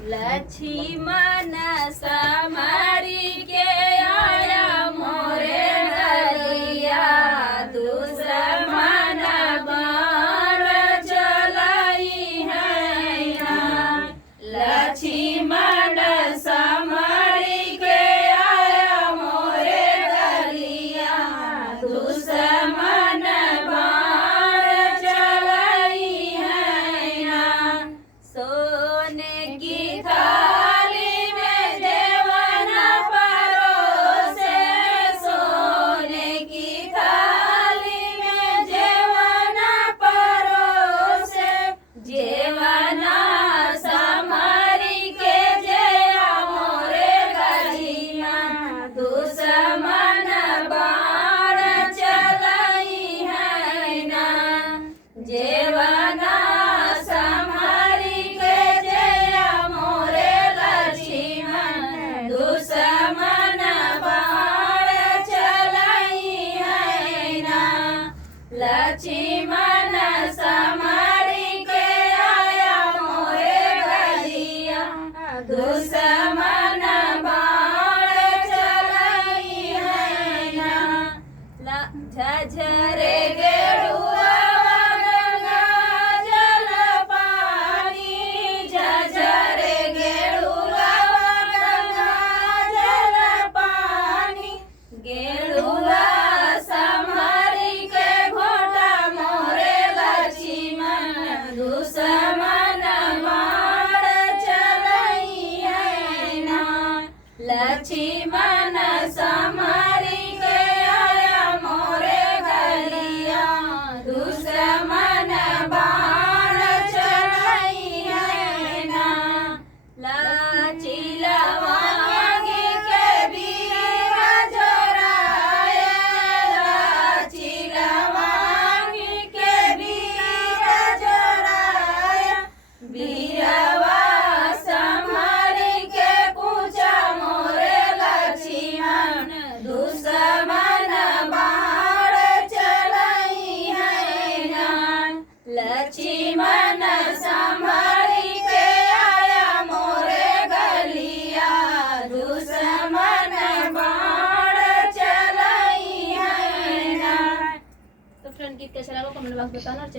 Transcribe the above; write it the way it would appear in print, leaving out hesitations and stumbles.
लक्ष्मण समारी के आया मोरे गलिया दुश्मन बाण चलाई है लक्ष्मण समारी के आया मोरे गलिया दुश्मन बाण चलाई है सोने की थाली में जेवन परोसे सोने की थाली में जेवन परोसे जेवन समारी के जया मोरे गलिया दुश्मन बाण चलाई है ना जेवन समारी के जया मोरे लक्ष्मण दुश्मन बाण चलाई है ना लक्ष्मण समारी के आया मोरे गलिया दुश्मन बाण चलाई है ना झझरे गेरुआ गंगा जल पानी झझरे गेरुआ गंगा जल पानी गेरुआ समारी के घोटा मोरे लक्ष्मण दुश्मन बाण चलाई है ना लक्ष्मण समारी के आया मोरे गलिया दुश्मन बाण चलाई है ना लाचिलवांगी के वीर जोराए लाचिलवांगी के वीर जोराए वीरवा समारी के पूछा मोरे लक्ष्मण दुश्मन बाण चलाई है ना लक्ष्मण समारी के आया मोरे गलिया दुश्मन बाण चलाई है ना। तो फ्रेंड गीत कैसा लगा कमेंट बॉक्स में बताना और चैनल